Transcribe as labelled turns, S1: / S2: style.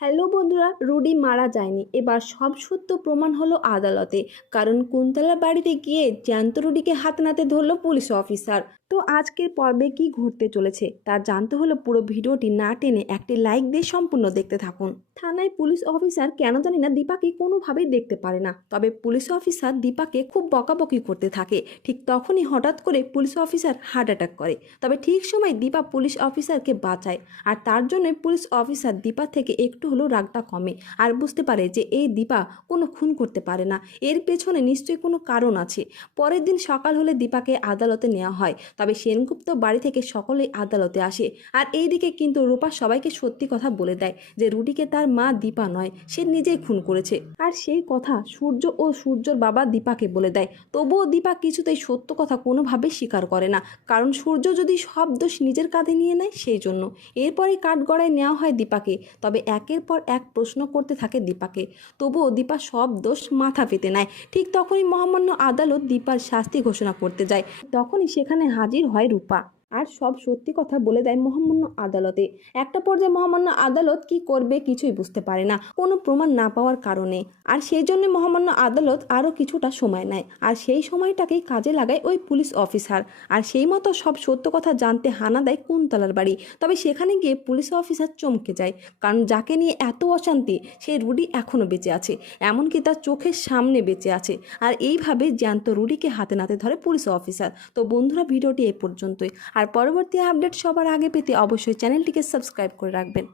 S1: Hello বন্ধুরা, Rudi মারা যায়নি। এবার সব সত্য প্রমাণ হলো আদালতে। কারণ কুন্তলার বাড়িতে গিয়ে জ্যান্ত রুডিকে হাত নাতে ধরলো পুলিশ অফিসার। তো আজকের পর্বে কি ঘটতে চলেছে, তা জানতে হলে পুরো ভিডিওটি না টেনে একটি লাইক দিয়ে সম্পূর্ণ দেখতে থাকুন। থানায় পুলিশ অফিসার কেন জানি না দীপাকে কোনোভাবেই দেখতে পারে না। তবে পুলিশ অফিসার দীপাকে খুব বকাবকি করতে থাকে। ঠিক তখনই হঠাৎ করে পুলিশ অফিসার হার্ট অ্যাটাক করে। তবে ঠিক সময় দীপা পুলিশ অফিসারকে বাঁচায়। আর তার জন্যই পুলিশ অফিসার দীপা থেকে একটু হলেও রাগটা কমে আর বুঝতে পারে যে এই দীপা কোনো খুন করতে পারে না। এর পেছনে নিশ্চয়ই কোনো কারণ আছে। পরের দিন সকাল হলে দীপাকে আদালতে নেওয়া হয়। তবে সেনগুপ্ত বাড়ি থেকে সকলেই আদালতে আসে। আর এইদিকে কিন্তু রূপা সবাইকে সত্যি কথা বলে দেয় যে রুডিকে তার মা দীপা নয়, সে নিজেই খুন করেছে। আর সেই কথা সূর্য ও সূর্যর বাবা দীপাকে বলে দেয়। তবুও দীপা কিছুতেই সত্য কথা কোনোভাবে স্বীকার করে না। কারণ সূর্য যদি সব দোষ নিজের কাঁধে নিয়ে নেয়, সেই জন্য। এরপরে কাঠগড়ায় নেওয়া হয় দীপাকে। তবে একের পর এক প্রশ্ন করতে থাকে দীপাকে। তবুও দীপা সব দোষ মাথা পেতে নেয়। ঠিক তখনই মহামান্য আদালত দীপার শাস্তি ঘোষণা করতে যায়। তখনই সেখানে হাজির হয় রূপা। আর সব সত্যি কথা বলে দেয় মহামান্য আদালতে। একটা পর্যায়ে মহামান্য আদালত কি করবে কিছুই বুঝতে পারে না, কোনো প্রমাণ না পাওয়ার কারণে। আর সেই জন্য মহামান্য আদালত আরও কিছুটা সময় নেয়, আর সেই সময়টাকেই কাজে লাগায় ওই পুলিশ অফিসার। আর সেই মতো সব সত্য কথা জানতে হানা দেয় কুন্তলার বাড়ি। তবে সেখানে গিয়ে পুলিশ অফিসার চমকে যায়, কারণ যাকে নিয়ে এত অশান্তি সেই রুডি এখনও বেঁচে আছে। এমনকি তার চোখের সামনে বেঁচে আছে। আর এইভাবে জ্যান্ত রুডিকে হাতে নাতে ধরে পুলিশ অফিসার। তো বন্ধুরা, ভিডিওটি এ পর্যন্তই। আর পরবর্তী আপডেট সবার আগে পেতে অবশ্যই চ্যানেলটিকে সাবস্ক্রাইব করে রাখবেন।